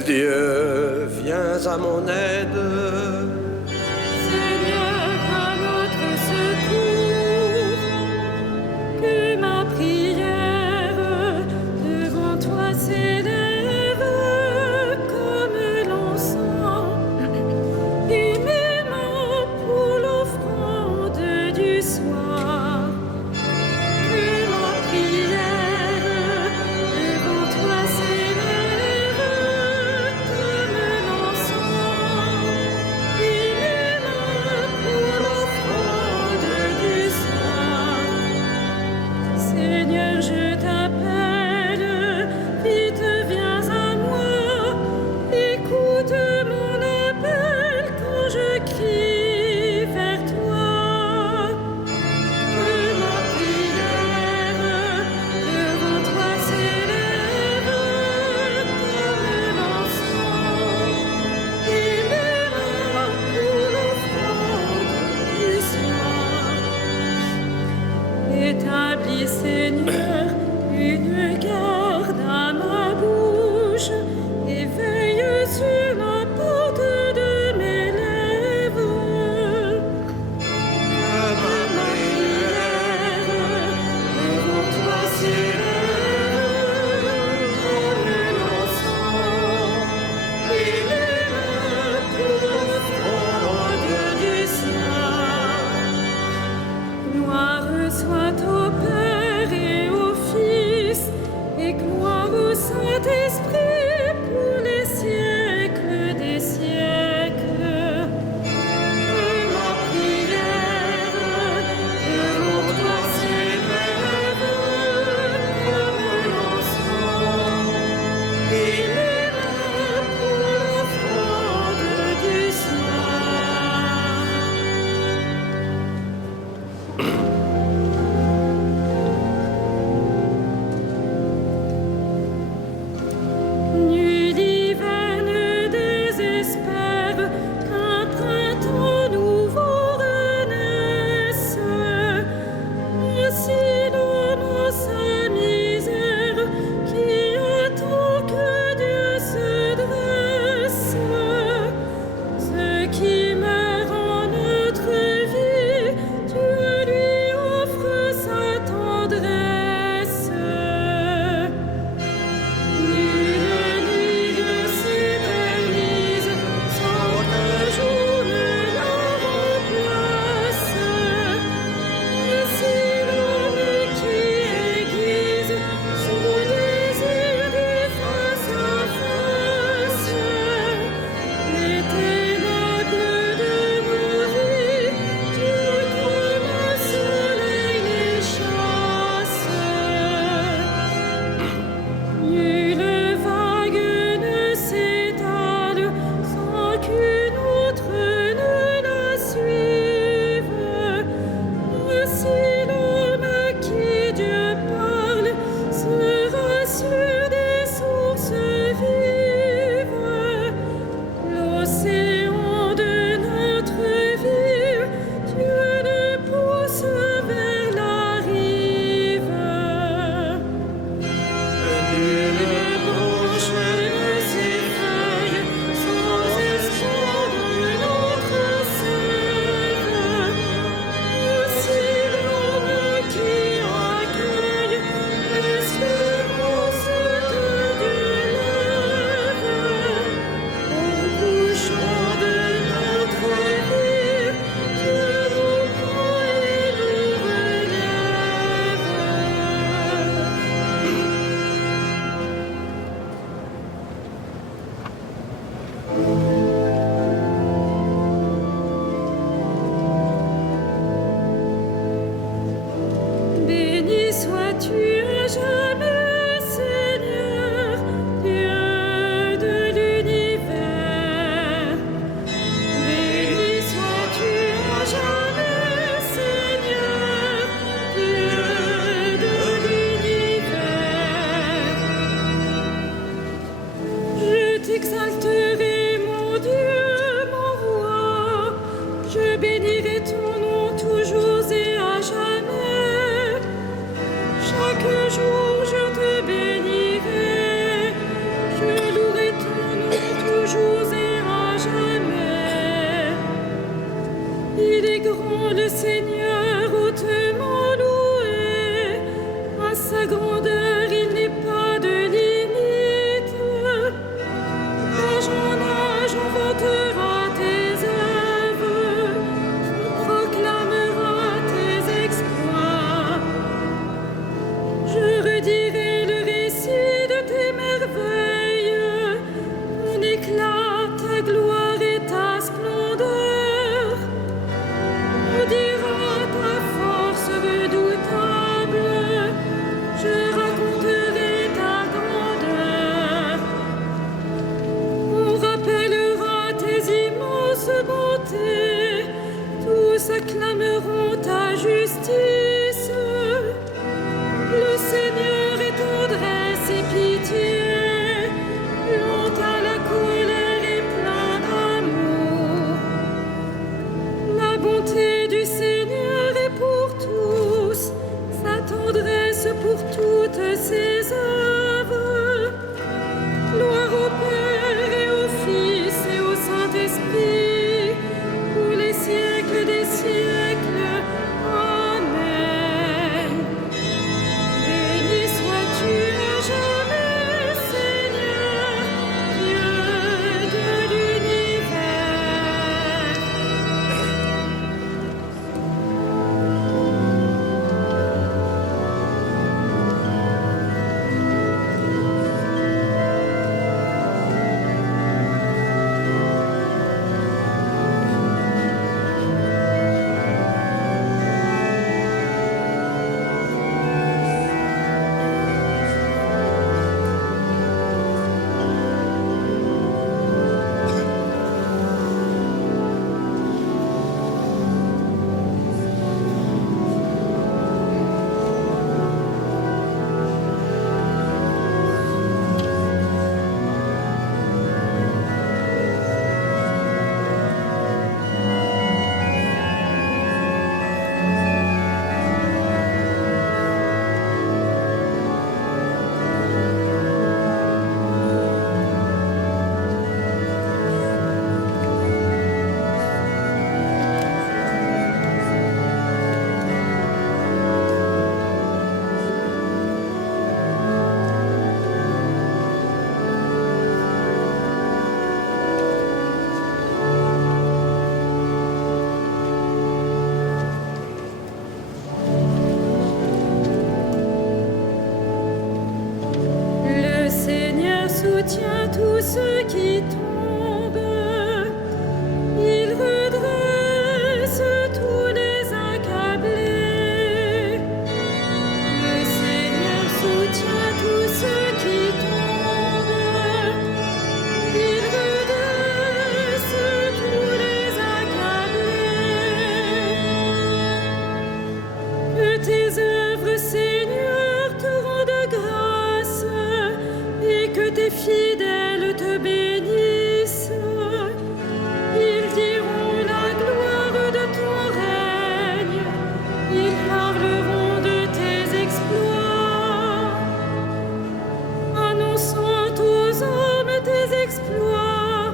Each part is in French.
Dieu, viens à mon aide. Seigneur, à notre secours, que ma prière devant toi s'élève comme l'encens, et mes mains pour l'offrande du soir. Que ma prière devant toi s'élève comme l'encens, et mes mains pour l'offrande du soir. Seigneur, je t'appelle, vite viens à moi, écoute mon appel quand je crie vers toi. Que ma prière devant toi s'élève comme l'encens, et mes mains pour l'offrande du soir. Établis, Seigneur, une garde à ma bouche, et veille sur la porte de mes lèvres. Que ma prière devant toi s'élève comme l'encens, et mes mains pour l'offrande du soir. Gloire soit au Père et au Fils, et gloire au Saint-Esprit pour les siècles des siècles. Que ma prière devant toi s'élève comme l'encens, et mes mains pour l'offrande du soir. Nuit d'hiverne désespère qu'un printemps nouveau renaisse. Ainsi l'homme en sa misère qui attend que Dieu Le Seigneur hautement loué, à sa grandeur il n'est pas de limite. D'âge en âge on vantera tes œuvres, on proclamera tes exploits. Je redirai le récit de tes merveilles, ton éclat, ta gloire et ta splendeur. On dira ta force redoutable, je raconterai ta grandeur. On rappellera tes immenses bontés, tous acclameront ta justice. Le Seigneur est tendresse et pitié, lent à la colère et plein d'amour. La bonté du Seigneur est pour tous, sa tendresse pour toutes ses œuvres. Gloire au Père et au Fils et au Saint-Esprit, pour les siècles des siècles. Amen. Béni sois-tu à jamais, Seigneur, Dieu de l'univers. Le Seigneur soutient tous ceux qui tombent, il redresse tous les accablés. Le Seigneur soutient tous ceux qui tombent, il redresse tous les accablés. Que tes œuvres, Seigneur, te rendent grâce, et que tes fidèles te bénissent. Ils diront la gloire de ton règne, ils parleront de tes exploits, annonçant aux hommes tes exploits,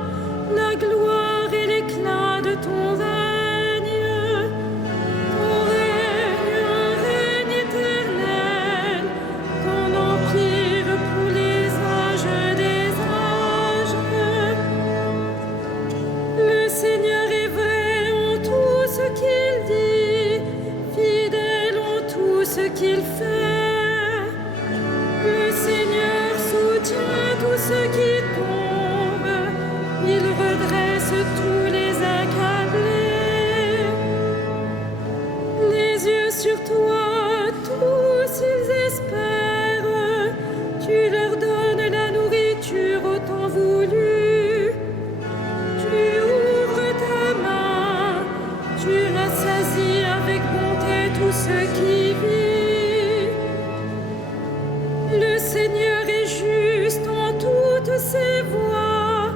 la gloire et l'éclat de ton règne. Ton règne, un règne éternel, ton empire pour les âges des âges. Le Seigneur est vrai en tout ce qu'il dit, fidèle en tout ce qu'il fait. Le Seigneur soutient tous ceux qui tombent, il redresse tous les accablés. Les yeux sur toi, tous ils espèrent, tu leur donnes la nourriture au temps voulu. Tu ouvres ta main, tu rassasies avec bonté tous ceux qui vivent. Le Seigneur est juste en toutes ses voies,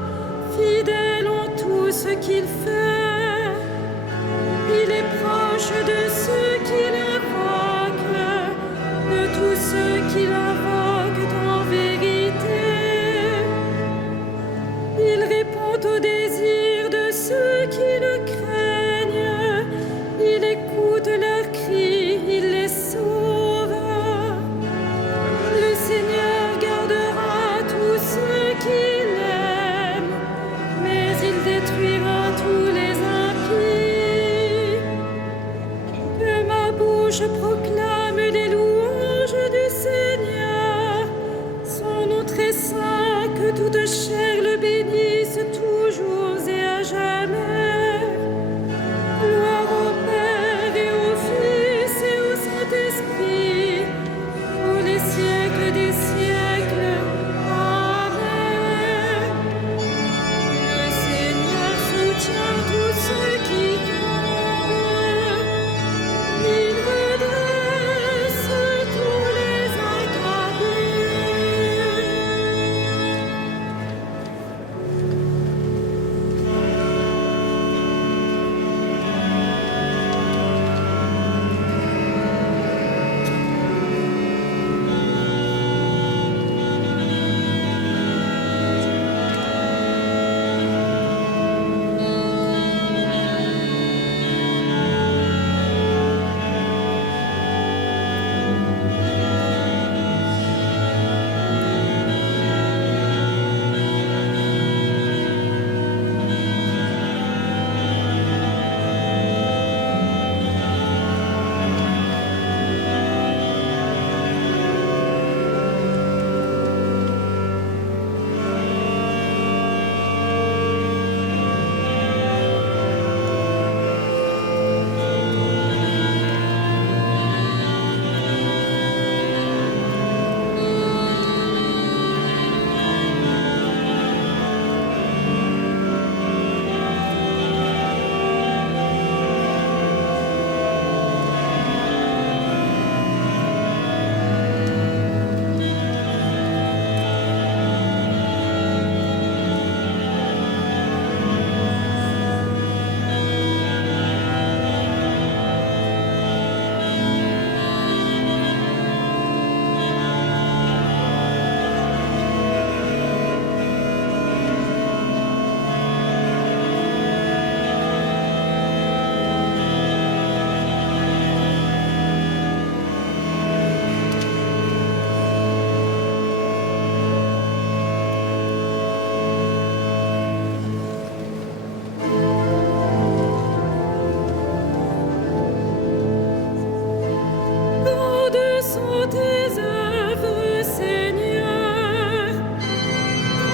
fidèle en tout ce qu'il fait. Il est proche de ceux qui l'invoquent, de tous ceux qui l'invoquent en vérité. Il répond aux désirs de ceux qui le craignent. Il écoute Fils, toujours et à jamais. Gloire au Père et au Fils et au Saint-Esprit, pour les siècles des siècles. Amen. Le Seigneur soutient tous ceux qui tombent. Il redresse tous les accablés. Grandes sont tes œuvres, Seigneur.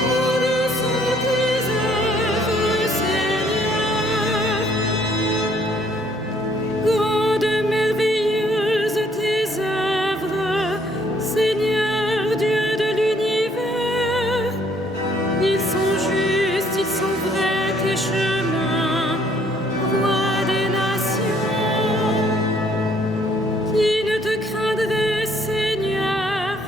Grandes sont tes œuvres, Seigneur. Grandes, merveilleuses tes œuvres, Seigneur, Dieu de l'univers. Ils sont justes, ils sont vrais tes chemins, roi des nations. Qui ne te craindrait, Seigneur,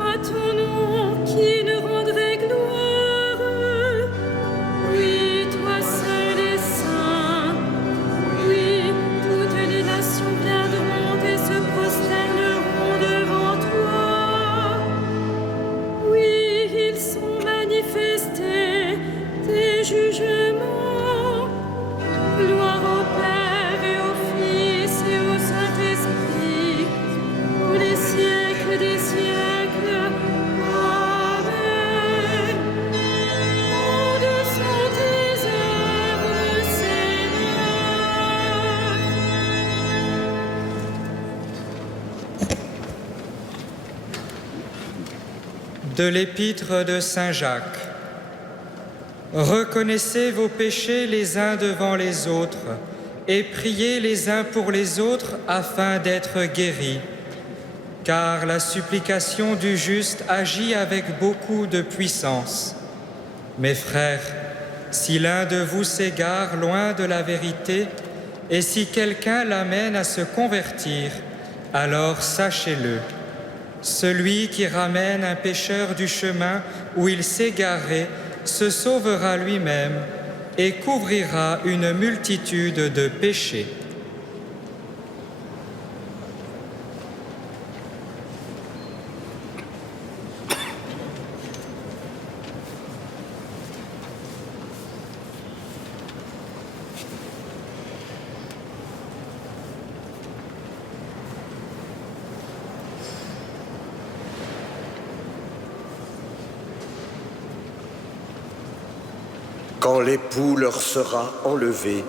à ton nom, qui ne rendrait gloire? Oui, toi seul es saint. Oui, toutes les nations viendront et se prosterneront devant toi. Oui, ils sont manifestés, tes jugements. Gloire au Père et au Fils et au Saint-Esprit, pour les siècles des siècles. Amen. Grandes sont tes œuvres, Seigneur. De l'épître de Saint Jacques. Reconnaissez vos péchés les uns devant les autres et priez les uns pour les autres afin d'être guéris. Car la supplication du juste agit avec beaucoup de puissance. Mes frères, si l'un de vous s'égare loin de la vérité et si quelqu'un l'amène à se convertir, alors sachez-le. Celui qui ramène un pécheur du chemin où il s'est garé se sauvera lui-même et couvrira une multitude de péchés. Quand l'époux leur sera enlevé,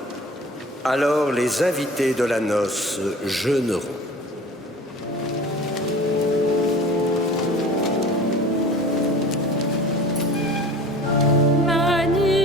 alors les invités de la noce jeûneront. Magnifique.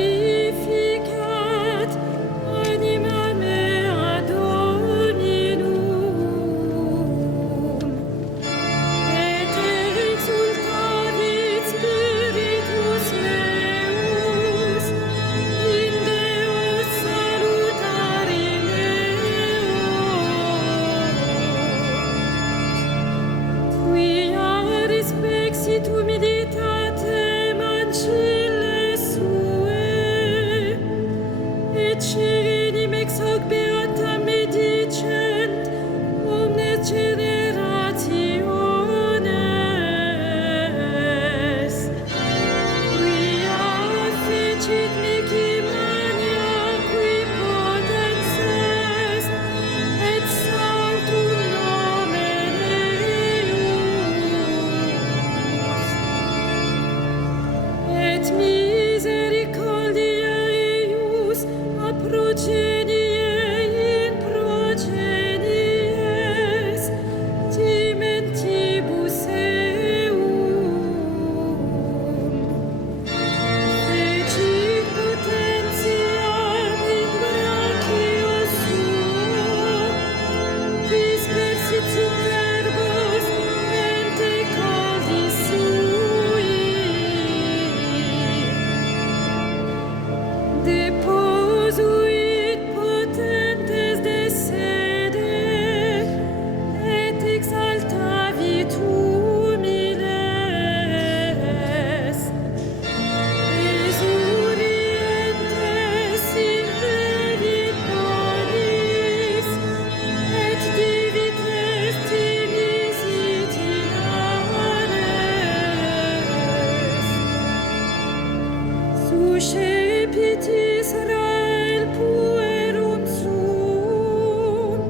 Uscepit Israel puerum suum,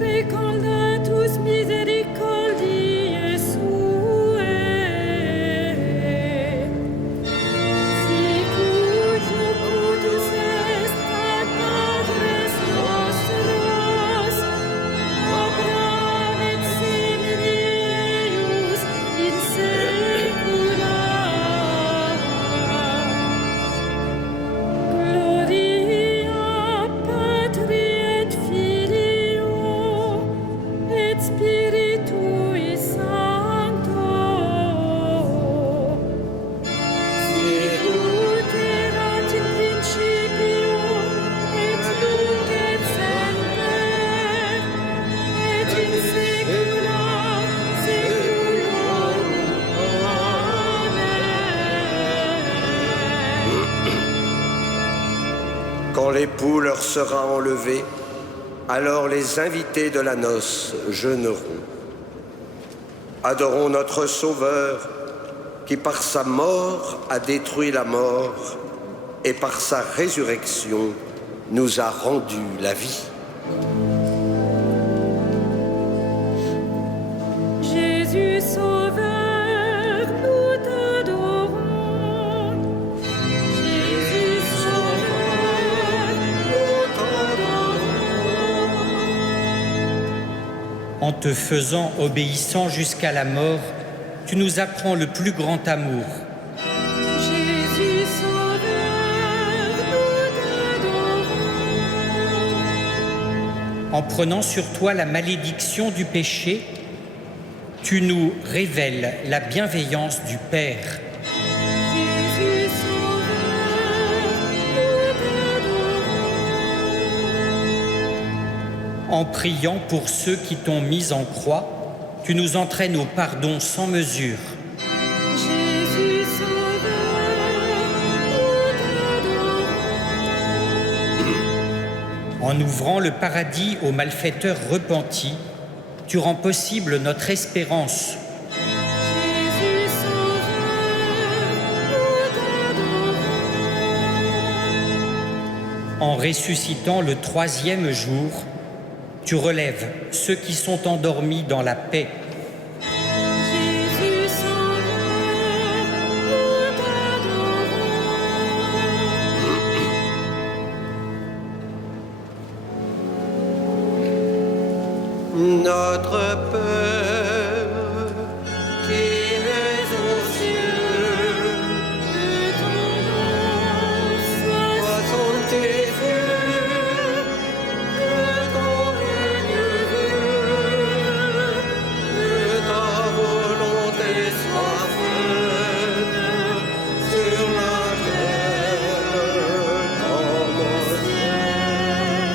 recordatus misericordiae suae. Sicut locutus est ad padres nostros, Abraham et semini eius in saecula. Gloria Patri et Filio et Spiritui Sancto. Sicut erat in principio et nunc et semper et in saecula saeculorum. Amen. Quand l'époux leur sera enlevé, alors les invités de la noce jeûneront. Adorons notre Sauveur, qui par sa mort a détruit la mort et par sa résurrection nous a rendu la vie. Jésus Sauveur, nous t'adorons. Jésus Sauveur, nous t'adorons. En te faisant obéissant jusqu'à la mort, tu nous apprends le plus grand amour. Jésus Sauveur, nous t'adorons. En prenant sur toi la malédiction du péché, tu nous révèles la bienveillance du Père. Jésus Sauveur, nous t'adorons. En priant pour ceux qui t'ont mis en croix, tu nous entraînes au pardon sans mesure. Jésus Sauveur, nous t'adorons. En ouvrant le paradis aux malfaiteurs repentis, tu rends possible notre espérance. Jésus Sauveur, nous t'adorons. En ressuscitant le troisième jour, tu relèves ceux qui sont endormis dans la paix. Jésus Sauveur, nous t'adorons. Notre Père, qui es aux cieux, Que ton nom soit sois sanctifié, que ton règne vienne, que ta volonté soit faite sur la terre comme au ciel.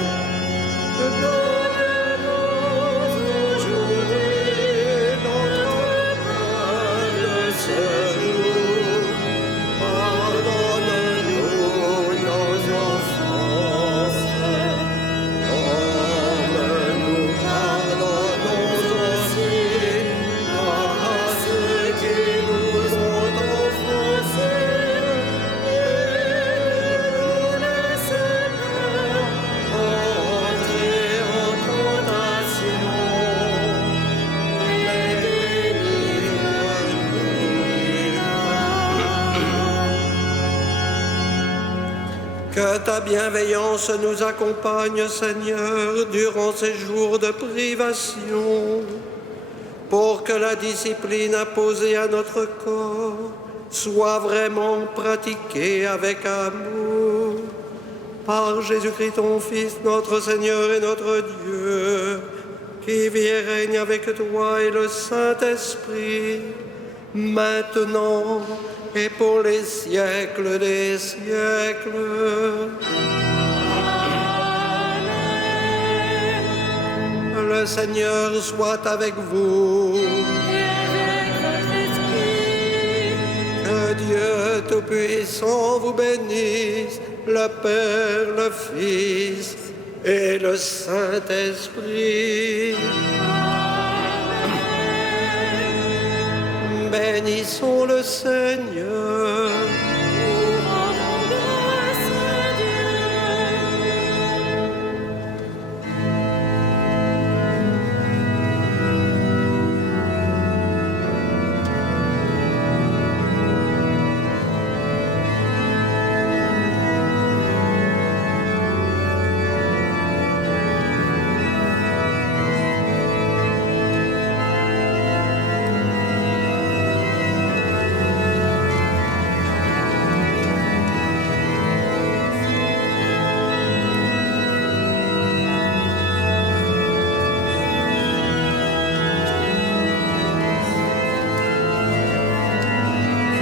Donne-nous aujourd'hui notre pain de ce jour. Pardonne-nous nos offenses, comme nous pardonnons aussi à ceux qui nous ont offensés. Et ne nous laisse pas entrer en tentation, mais délivre-nous du mal. Que ta bienveillance nous accompagne, Seigneur, durant ces jours de privation, pour que la discipline imposée à notre corps soit vraiment pratiquée avec amour. Par Jésus-Christ, ton Fils, notre Seigneur et notre Dieu, qui vit et règne avec toi et le Saint-Esprit, maintenant et pour les siècles des siècles. Le Seigneur soit avec vous. Et avec votre esprit. Que Dieu Tout-Puissant vous bénisse, le Père, le Fils et le Saint-Esprit. Bénissons le Seigneur.